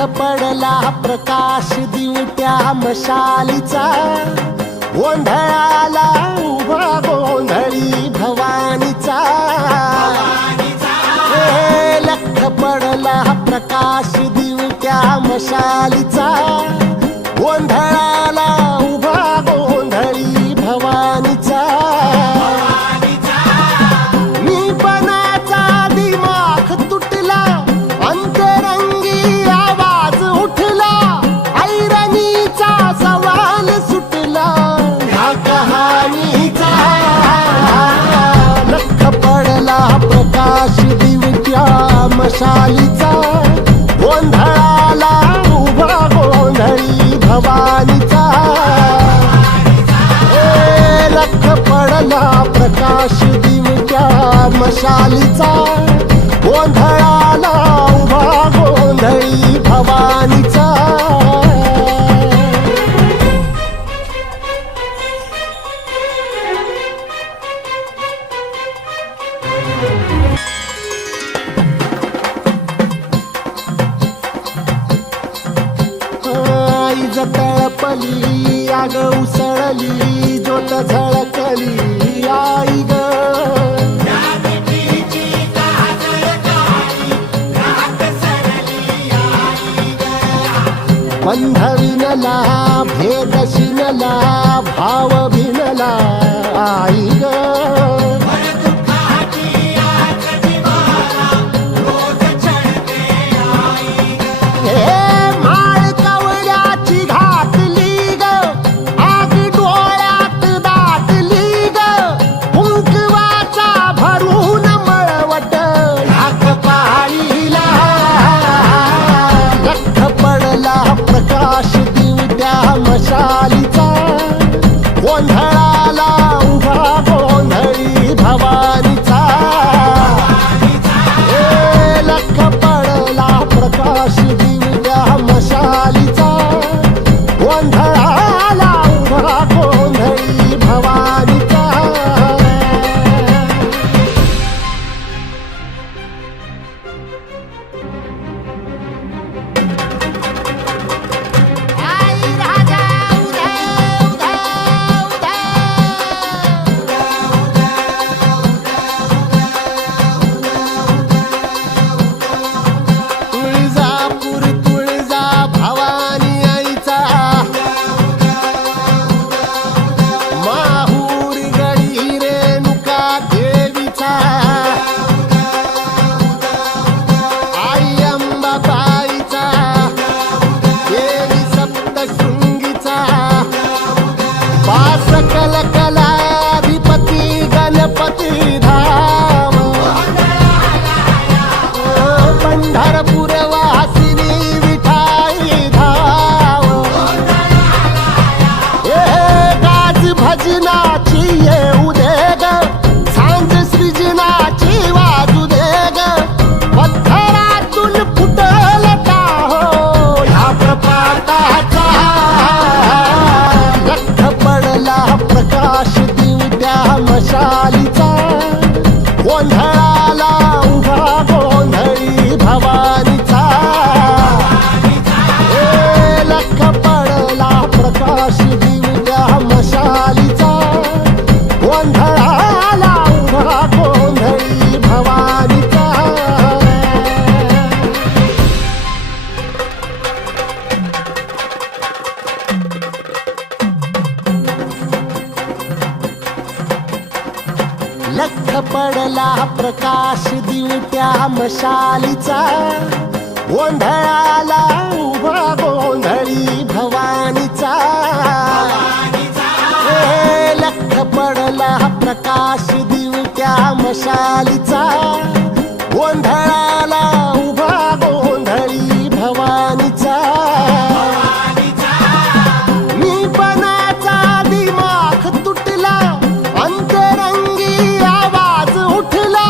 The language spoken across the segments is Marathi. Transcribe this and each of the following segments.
पडला प्रकाश दिवट्या मशालीचा, गोंधळाला उभा गोंधळी भवानीचा. लख पडला प्रकाश दिवट्या मशालीचा, गोंधळाला उभा गोंधळी भवानीचा. मी पणाचा दिमाग तुटला, अंतरंगी आवाज उठला, ऐरणीचा सवाल सुटला ह्या कहाणीचा. लख पडला प्रकाश दिवट्या मशालीचा, गोंधळाला उभा गोंधळी भवानीचा. लख पडला प्रकाश दिवट्या मशालीचा, गोंधळाला उभा गोंधळी भवानीचा. आई तळपली आग उसळली, ज्योत झळकली आई ग. बंध विनला भेद शिनला, भाव भिनला आई ग. प्रकाश दिवट्या मशालीचा, गोंधळाला उभा गोंधळी भवानीचा. लख पडला प्रकाश दिवट्या मशालीचा, गोंधळाला उभा गोंधळी भवानीचा. सकल कलाधिपती गणपती धाम, पंढरपूर वासिनी विठाई धाम. गाज भजनाची येऊ दे ग, सांज सृजनाची वाजू दे ग, पत्थरातून फुटल का हो ह्या प्रपाताचा. प्रकाश दिवट्या मशालीचा, गोंधळाला उभा गोंधळी भवानीचा. लख पडला प्रकाश दिवट्या मशालीचा, गोंधळाला उभा गोंधळी भवानीचा. लख पडला प्रकाश दिवट्या मशालीचा, गोंधळाला उभा गोंधळी भवानीचा. लख पडला प्रकाश दिवट्या मशालीचा, गोंधळाला उभा गोंधळी भवानीचा. मी पणाचा दिमाग तुटला, अंतरंगी आवाज उठला,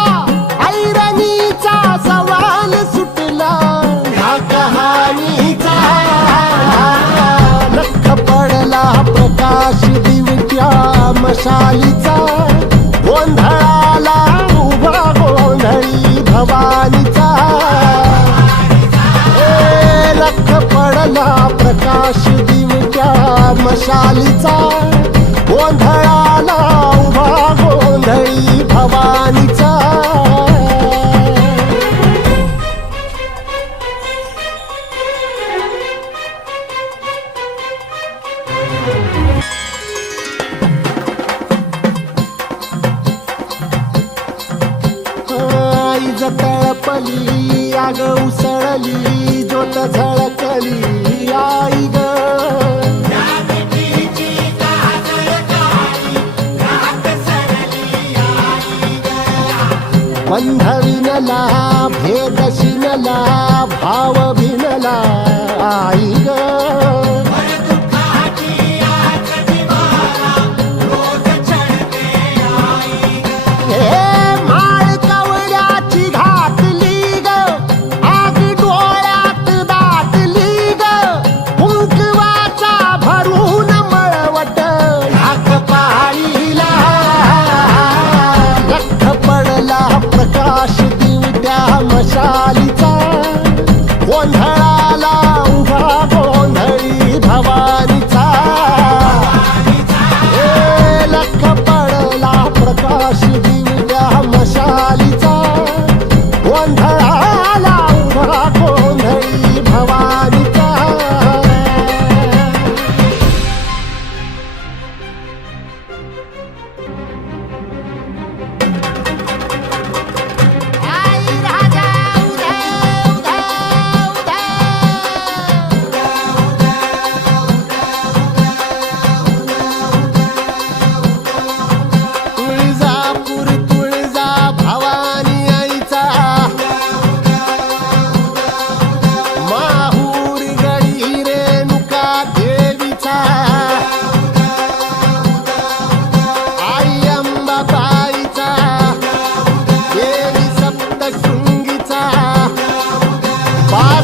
ऐरणीचा सवाल सुटला ह्या कहाणीचा. लख पडला प्रकाश दिवट्या मशालीचा, गोंधळाला उभा गोंधळी भवानीचा. लख गोंधळाला उभा गोंधळी भवानीचा. आई तळपली आग उसळली ज्योत झळकली आई ग. बंध विनला भेद शिनला भाव भिनला आई ग. मशालीचा गोंधळाला उभा गोंधळी भवानीचा. लख पडला प्रकाश दिव्या मशालीचा गोंधळाला उभा गोंधळी भवानीचा.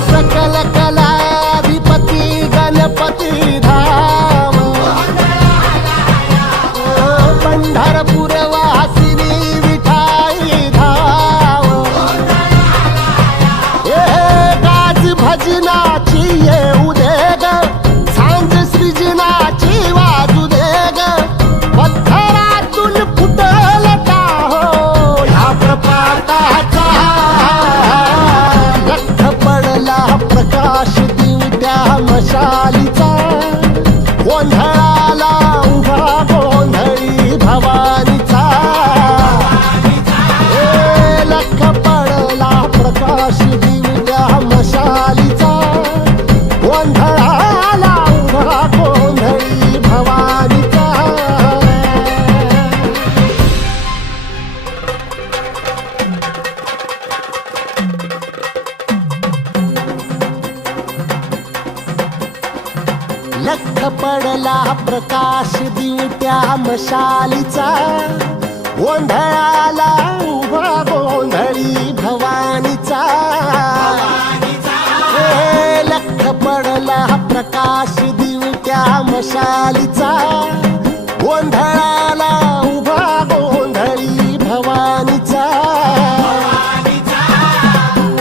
सकल कलाधिपती गणपती धाम पंढरपूर वासिनी विठाई धाम. गाज भजनाची येऊ दे ग सांज सृजनाची वाजू दे ग. पत्थरातून फुटल का हो ह्या प्रपाताचा. प्रकाश दिवट्या मशालीचा गोंधळाला उभा गोंधळी भवानीचा. लख पडला प्रकाश दिवट्या मशालीचा गोंधळाला उभा गोंधळी भवानीचा. लख पडला प्रकाश दिवट्या मशालीचा गोंधळाला उभा गोंधळी भवानीचा. लख पडला प्रकाश दिवट्या मशालीचा गोंधळाला उभा गोंधळी भवानीचा.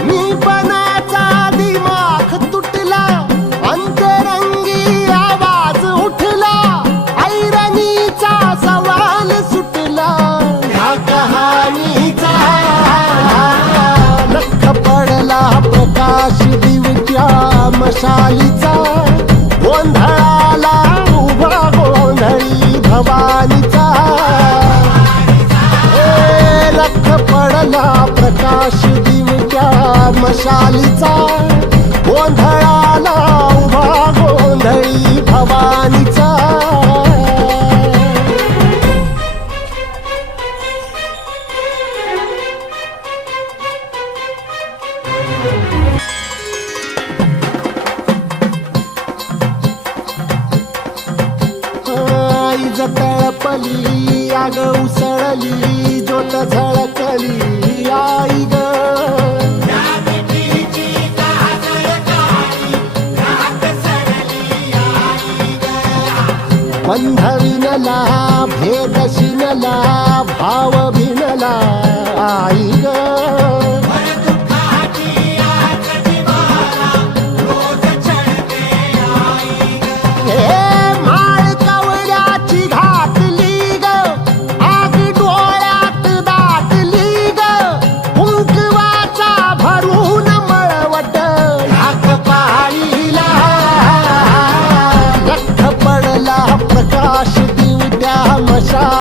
मी पणाचा दिमाग तुटला अंतरंगी आवाज उठला ऐरणीचा सवाल सुटला ह्या कहाणीचा. लख पडला प्रकाश दिवट्या मशालीचा गोंधळाला उभा गोंधळी भवानीचा. लख पडला प्रकाश दिवट्या मशालीचा गोंधळाला उभा गोंधळी भवानीचा. आई तळपली आग उसळली ज्योत झळकली आई ग. बंध विनला भेद शिनला भाव भिनला आई ग.